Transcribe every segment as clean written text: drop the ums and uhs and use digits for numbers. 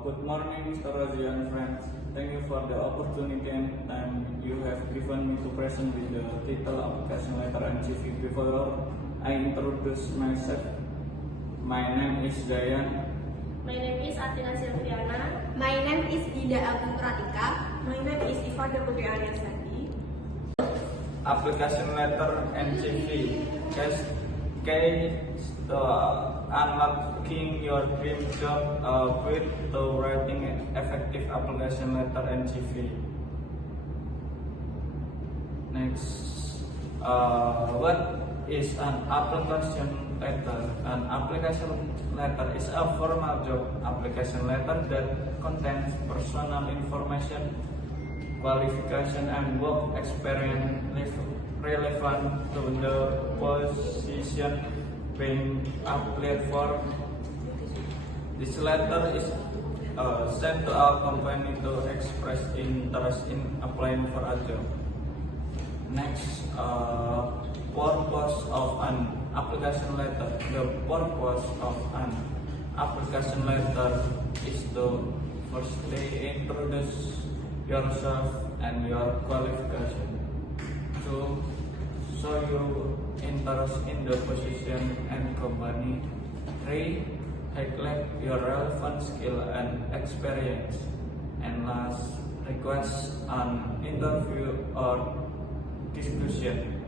Good morning, Mr. Razi and friends. Thank you for the opportunity and time you have given me to present with the title application letter and CV. Before I introduce myself, my name is Dayan. My name is Atina Silviana. My name is Ida Agung Pratika. My name is Ivana Putri Aryasati. Application letter and CV. Unlocking your dream job with the writing effective application letter and CV. Next, what is an application letter? An application letter is a formal job application letter that contains personal information, qualification, and work experience relevant to the position being applied for. This letter is sent to our company to express interest in applying for a job. Next, purpose of an application letter. The purpose of an application letter is to firstly introduce yourself and your qualification, to show your interest in the position and company. 3. Highlight your relevant skill and experience. And last, request an interview or discussion.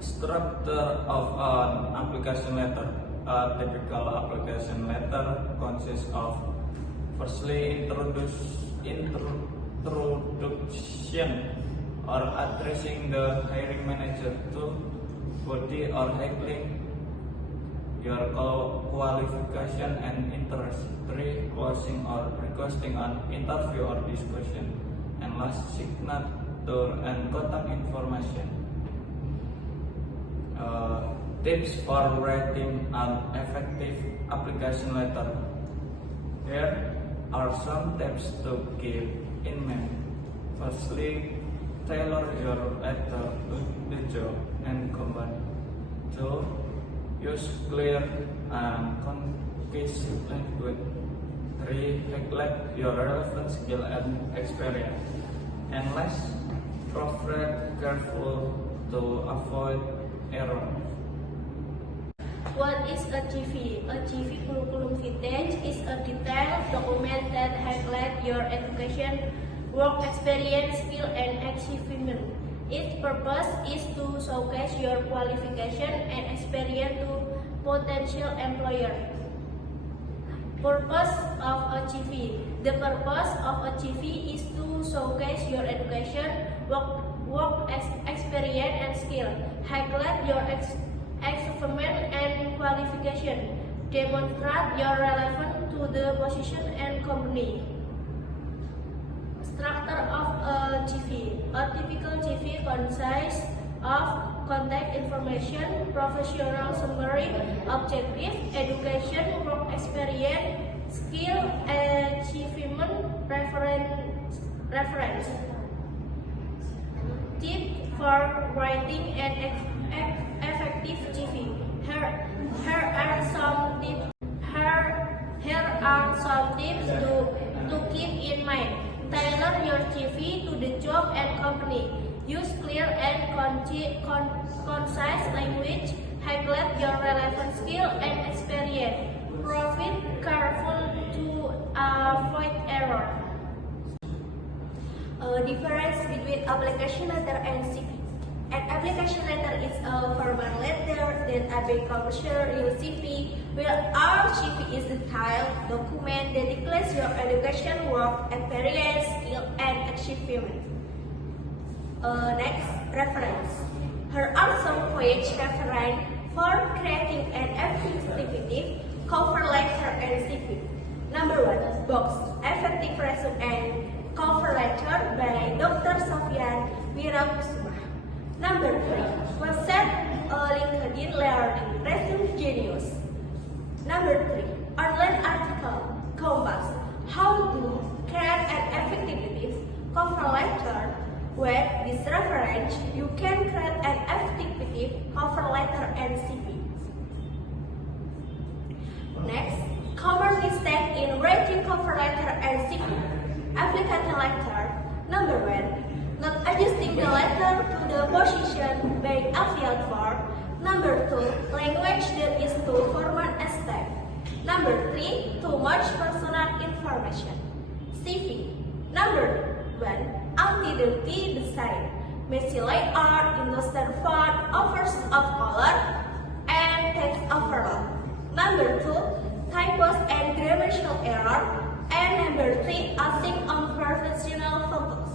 Structure of an application letter. A typical application letter consists of firstly introduction or addressing the hiring manager, to body or highlighting your qualification and interest. 3. Closing or requesting an interview or discussion. And last, signature and contact information. Tips for writing an effective application letter. Here are some tips to keep in mind. Firstly, tailor your letter to the job and company. 2. Use clear and concise language. 3. Highlight your relevant skill and experience. And last, proceed careful to avoid error. What is a CV? A CV curriculum vitae is a detailed document that highlights your education, work experience, skill, and achievement. Its purpose is to showcase your qualification and experience to potential employer. Purpose of a CV. The purpose of a CV is to showcase your education, work experience, and skill. Highlight your achievement and qualification. Demonstrate your relevance to the position and company. Structure of a CV. A typical CV consists of contact information, professional summary, objective, education, work experience, skill, achievement, reference. Tip for writing an effective CV. Here are some tips to keep in mind. Tailor your CV to the job and company. Use clear and concise language. Highlight your relevant skill and experience. Proceed careful to avoid error. Difference between application letter and CV. An application letter is a formal letter that becomes your CV, while our CV is a detailed document that declares your education, work experience, skill, and achievement. Next, reference. Here are some page reference for creating an effective cover letter and CV. Number 1, box effective resume and cover letter by Dr. Sofyan Wirakusuma. Number 3, website LinkedIn Learning Resume Genius. Number 3, online article Compass. How to create an effective cover letter. With this reference, you can create an effective cover letter and CV. Next, Preparing cover letter and CV. Applicant letter. Number 1. Not adjusting the letter to the position being applied for. Number 2. Language that is too formal and step. Number 3. Too much personal information. CV. Number 1. Anti-dirty design. Messy layout, innocent font, overuse of color, and text overload. Number 2. Typos and grammatical error. And number 3. Acting on professional photos.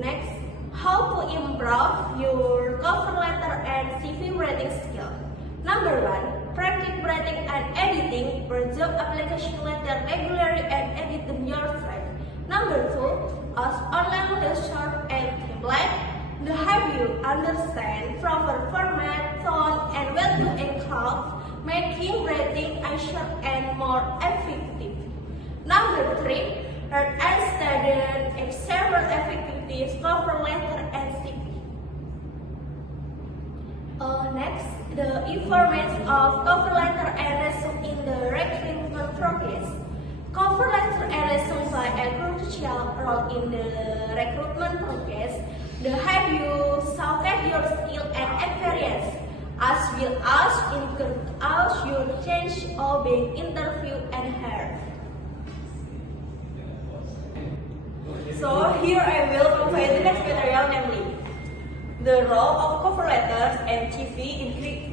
Next, how to improve your cover letter and CV writing skill. Number 1. Practice writing and editing for job application letter regularly and edit them yourself. Number 2. Ask online lecture and template to help you understand proper format, tone, and when to encode, making writing easier and more effective. Number 3. Learn and study example effective cover letter and CV. Next, the information of cover letter and resume in the recruitment process. Cover letter and resume play a crucial role in the recruitment process. They help you showcase your skill and experience, as well as encourage your change of being interviewed and hired. So here I will provide the next material, namely the role of cover letters and CV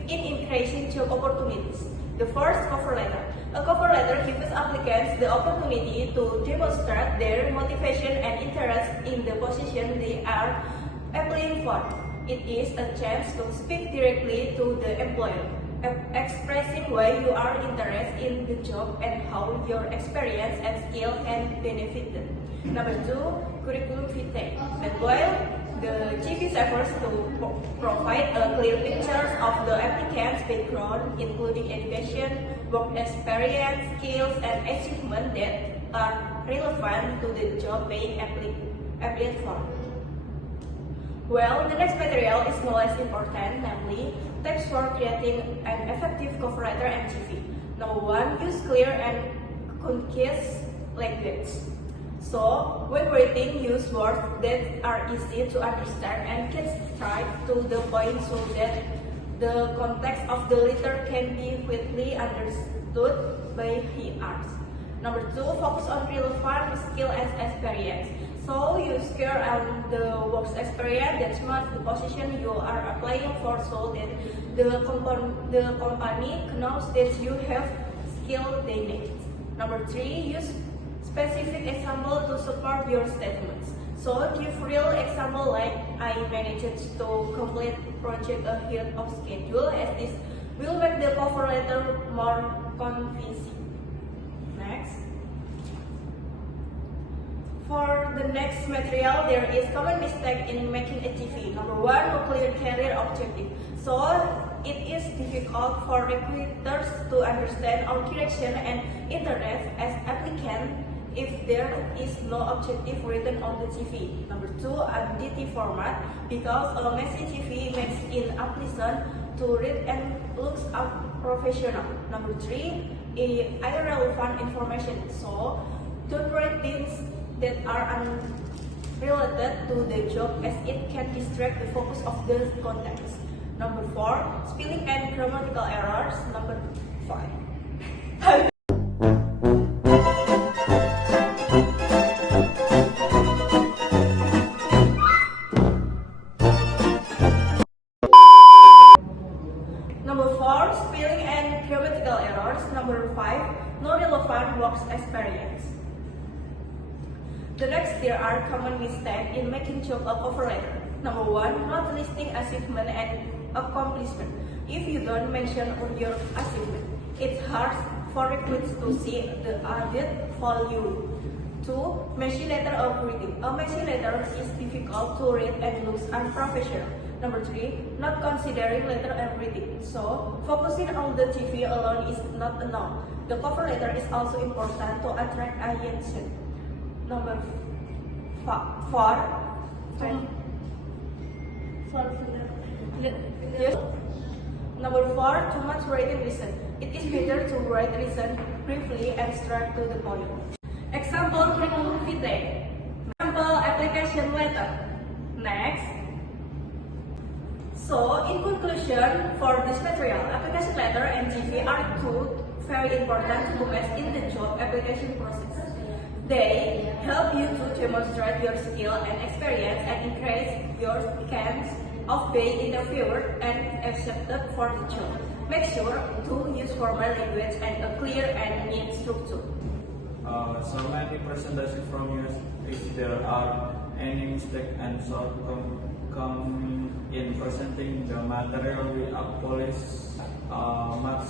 in increasing job opportunities. The first, cover letter. A cover letter gives applicants the opportunity to demonstrate their motivation and interest in the position they are applying for. It is a chance to speak directly to the employer, expressing why you are interested in the job and how your experience and skill can benefit them. Number 2, curriculum vitae. Meanwhile, the CV serves to provide a clear picture of the applicant's background, including education, work experience, skills, and achievements that are relevant to the job being applied for. Well, the next material is no less important, namely tips for creating an effective cover letter and CV. Number 1, use clear and concise language. So, when writing, use words that are easy to understand and get straight to the point so that the context of the letter can be quickly understood by hearers. Number 2, focus on relevant skill and experience. So, use care on the work experience that match the position you are applying for so that the company knows that you have skill they need. Number 3, use specific example to support your statements. So give real example like I managed to complete project ahead of schedule, as this will make the cover letter more convincing. Next. For the next material, there is common mistake in making a CV. Number 1, no clear career objective. So it is difficult for recruiters to understand our direction and interest as applicant if there is no objective written on the CV. Number 2, identity format, because a messy CV makes it unpleasant to read and looks unprofessional. Number 3, irrelevant information. So don't write things that are unrelated to the job, as it can distract the focus of the context. Number 4, spelling and grammatical errors. Number 5. Spelling and grammatical errors. Number 5, no relevant work experience. The next there are common mistakes in making job a cover letter. Number 1, not listing achievement and accomplishment. If you don't mention your achievement, it's hard for recruits to see the added value. 2, messy letter of reading. A messy letter is difficult to read and looks unprofessional. Number 3, not considering letter and reading. So, focusing on the CV alone is not enough. The cover letter is also important to attract attention. Number 4, Number 4, too much written reason. It is better to write reason briefly and straight to the point. Example curriculum vitae. Example application letter. Next. So, in conclusion, for this material, application letter and GV are two very important documents in the job application process. They help you to demonstrate your skill and experience and increase your chance of being interviewed and accepted for the job. Make sure to use formal language and a clear and neat structure. So many presentations from you, if there are any mistake and shortcoming in presenting the material, we apologize much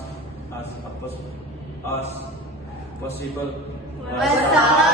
as possible. Wassalam.